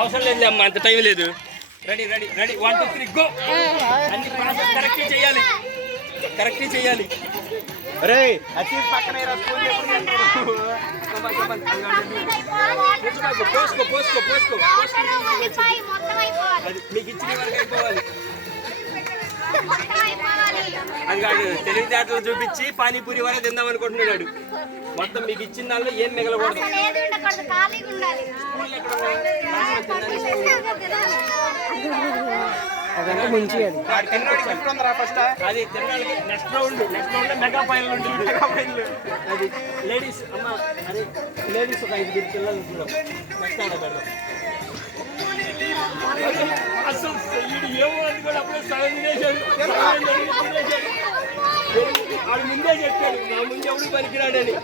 అవసరం లేదు అమ్మా, అంత టైం లేదు. Ready ready ready 1 2 3 go. అన్ని ప్రాసెస్ కరెక్ట్ చేయాలి, కరెక్ట్ చేయాలి. అరే అసీస్ పక్కన పోసుకో పోసుకో పోసుకో అది మీకు ఇచ్చిన వరకు అయిపోవాలి. అది కాదు, తెలివితేటలు చూపించి పానీపూరి వరకు తిందాం అనుకుంటున్నాడు. మొత్తం మీకు ఇచ్చిన దానిలో ఏం మిగలకూడదు. అది తిరణాలకి నెక్స్ట్ రౌండ్ మెగా ఫైనల్ ఉంటుంది. అది లేడీస్ అమ్మ, అదే లేడీస్ ఒక 5 పిల్లలు నెక్స్ట్ ఆడబెడదాం. అసలు ఏమో అని కూడా అప్పుడే సగం తినేశాడు. వాడు ముందే చెప్పాడు, నా ముందు ఎవడు పనికిరాడని.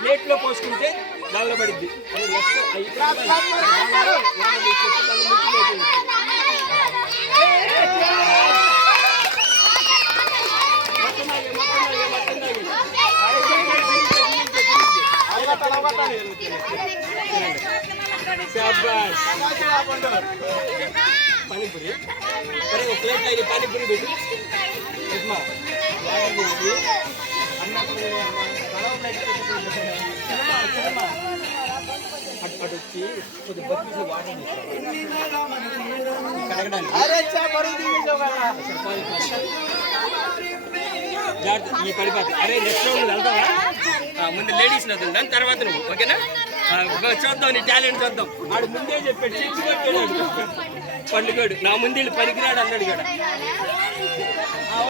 ప్లేట్ లో పోసుకుంటే దానిలో పడిద్ది. పానీపూరి సరే, ఒక ప్లేట్ అయితే పానీపూరి పెట్టి అటు వచ్చి కొద్ది బకెట్లో వాటర్ ఈ పడిపోతుంది. అరే నెక్స్ట్ రౌండ్ వెళ్తావా? ముందు లేడీస్ వద్దాం, దాని తర్వాత నువ్వు ఓకేనా? చూద్దాం, నీ టాలెంట్ చూద్దాం. వాడు ముందే చెప్పాడు, చిచ్చి కొట్టాడు పండుగడు. నా ముందు పనికిరాడు అన్నాడు కూడా.